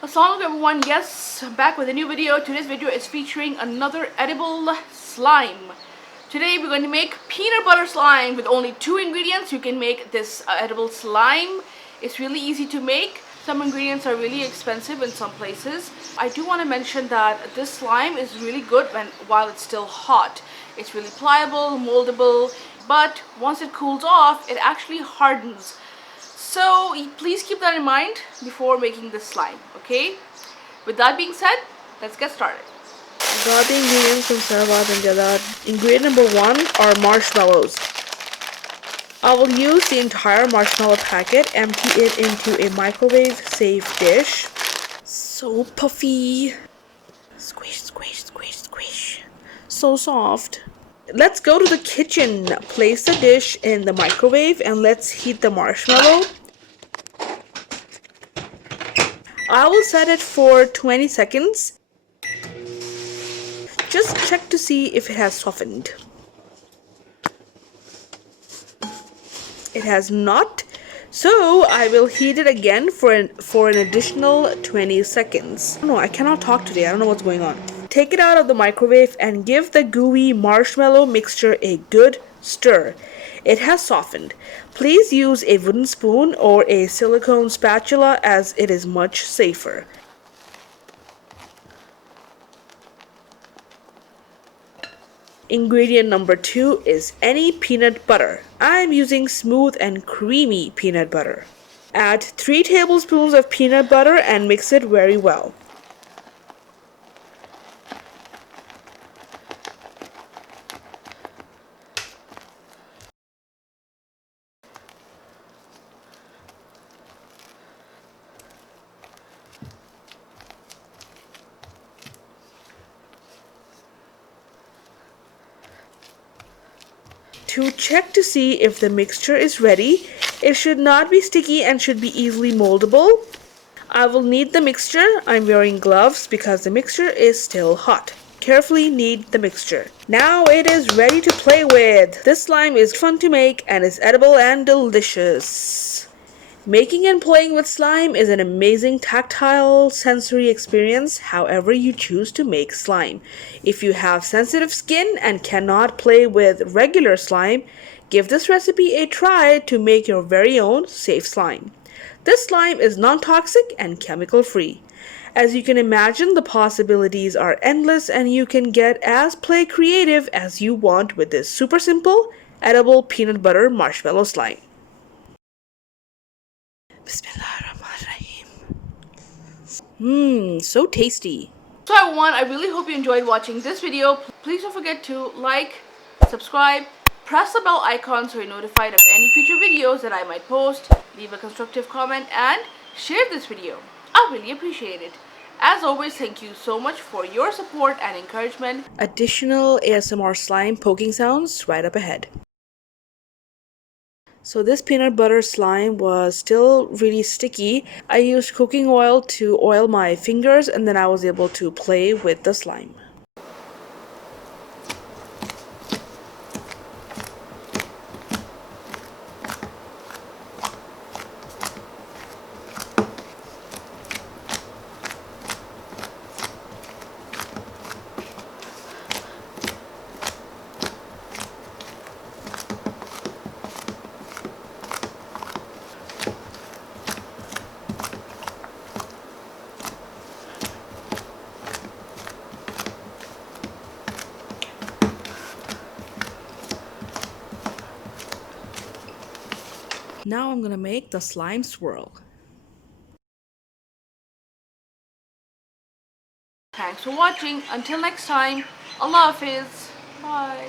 Assalamualaikum everyone, yes, back with a new video. Today's video is featuring another edible slime. Today we're going to make peanut butter slime with only 2 ingredients. You can make this edible slime. It's really easy to make. Some ingredients are really expensive in some places. I do want to mention that this slime is really good while it's still hot. It's really pliable, moldable, but once it cools off, it actually hardens. So please keep that in mind before making this slime, okay? With that being said, let's get started. Got the ingredients from Saravad and Jadad. Ingredient number 1 are marshmallows. I will use the entire marshmallow packet, empty it into a microwave safe dish. So puffy. Squish, squish, squish, squish. So soft. Let's go to the kitchen. Place the dish in the microwave and let's heat the marshmallow. I will set it for 20 seconds. Just check to see if it has softened. It has not. So I will heat it again for an additional 20 seconds. No, I cannot talk today. I don't know what's going on. Take it out of the microwave and give the gooey marshmallow mixture a good stir. It has softened. Please use a wooden spoon or a silicone spatula as it is much safer. Ingredient number 2 is any peanut butter. I am using smooth and creamy peanut butter. Add 3 tablespoons of peanut butter and mix it very well. To check to see if the mixture is ready, it should not be sticky and should be easily moldable. I will knead the mixture. I'm wearing gloves because the mixture is still hot. Carefully knead the mixture. Now it is ready to play with. This slime is fun to make and is edible and delicious. Making and playing with slime is an amazing tactile sensory experience however you choose to make slime. If you have sensitive skin and cannot play with regular slime, give this recipe a try to make your very own safe slime. This slime is non-toxic and chemical free. As you can imagine, the possibilities are endless and you can get as play creative as you want with this super simple, edible peanut butter marshmallow slime. So tasty. So everyone, I really hope you enjoyed watching this video. Please don't forget to like, subscribe, press the bell icon so you're notified of any future videos that I might post. Leave a constructive comment and share this video. I really appreciate it. As always, thank you so much for your support and encouragement. Additional ASMR slime poking sounds right up ahead. So this peanut butter slime was still really sticky. I used cooking oil to oil my fingers and then I was able to play with the slime. Now I'm gonna make the slime swirl. Thanks for watching. Until next time, Allah Hafiz. Bye.